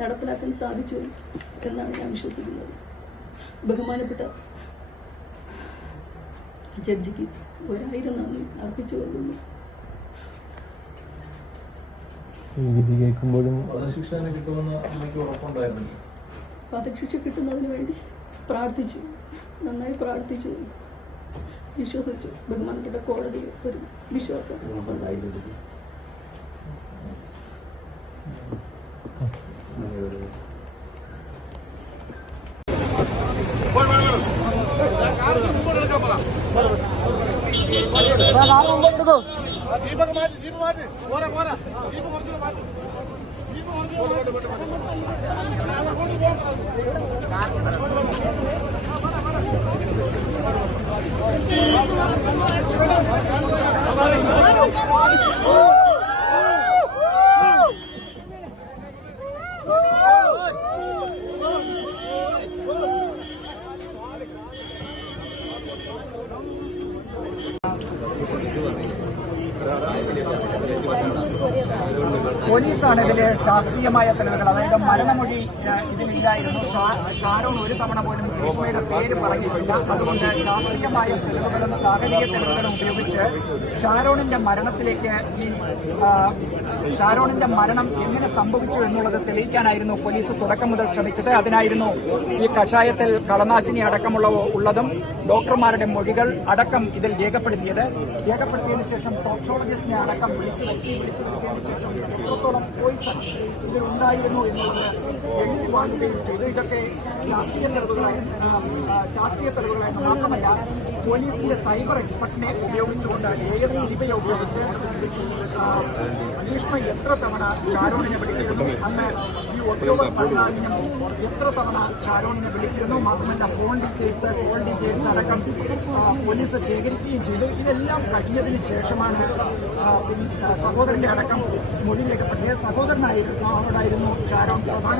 നടപ്പിലാക്കാൻ സാധിച്ചു എന്നാണ് ഞാൻ വിശ്വസിക്കുന്നത്. ബഹുമാനപ്പെട്ട ജഡ്ജിക്ക് 1000 നന്ദി അർപ്പിച്ചുകൊള്ളുന്നു. വധശിക്ഷ കിട്ടുന്നതിന് വേണ്ടി പ്രാർത്ഥിച്ചു, നന്നായി പ്രാർത്ഥിച്ചു, വിശ്വസിച്ചു. ബഹുമാനപ്പെട്ട കോടതിയിൽ ഒരു വിശ്വാസം ഉണ്ടായിരുന്നു. പോലീസാണ് ഇതിലെ ശാസ്ത്രീയമായ തെളിവുകൾ, അതായത് മരണമൊഴി ഇതിലില്ലായിരുന്നു. ഷാരോൺ ഒരു തവണ പോലും ഗ്രീഷ്മയുടെ പേര് പറഞ്ഞിട്ടില്ല. അതുകൊണ്ട് ശാസ്ത്രീയമായ തെളിവുകളും സാഹചര്യ തെളിവുകളും ഉപയോഗിച്ച് ഷാരോണിന്റെ മരണം എങ്ങനെ സംഭവിച്ചു എന്നുള്ളത് തെളിയിക്കാനായിരുന്നു പോലീസ് തുടക്കം മുതൽ ശ്രമിച്ചത്. അതിനായിരുന്നു ഈ കഷായത്തിൽ കളനാശിനി ഉള്ളതും ഡോക്ടർമാരുടെ മൊഴികൾ അടക്കം ഇതിൽ രേഖപ്പെടുത്തിയതിനു ശേഷം ടോക്സോളജിസ്റ്റിനെ അടക്കം വിളിച്ചിരുത്തിയതിനു ശേഷം എത്രത്തോളം പോയിസൺ ഇതിലുണ്ടായിരുന്നു എന്നുള്ളത് എഴുതി വാങ്ങുകയും ചെയ്തു. ഇതൊക്കെ ശാസ്ത്രീയ തെളിവുകളായിരുന്നു. മാത്രമല്ല, പോലീസിന്റെ സൈബർ എക്സ്പെർട്ടിനെ ഉപയോഗിച്ചുകൊണ്ട് ASDBയെ ഉപയോഗിച്ച് ഗ്രീഷ്മ എത്ര തവണ ഷാരോണിനെ വിളിച്ചിരുന്നു, അന്ന് ഈ ഒക്ടോബർ 14-നും എത്ര തവണ ഷാരോണിനെ വിളിച്ചിരുന്നു, മാത്രമല്ല കോൾ ഡീറ്റെയിൽസ് അടക്കം പോലീസ് ശേഖരിക്കുകയും ചെയ്തു. ഇതെല്ലാം കഴിഞ്ഞതിന് ശേഷമാണ് സഹോദരന്റെ അടക്കം മൊഴി രേഖപ്പെടുത്തിയത്. സഹോദരനായിരുന്നു ഷാരോൺ പ്രധാന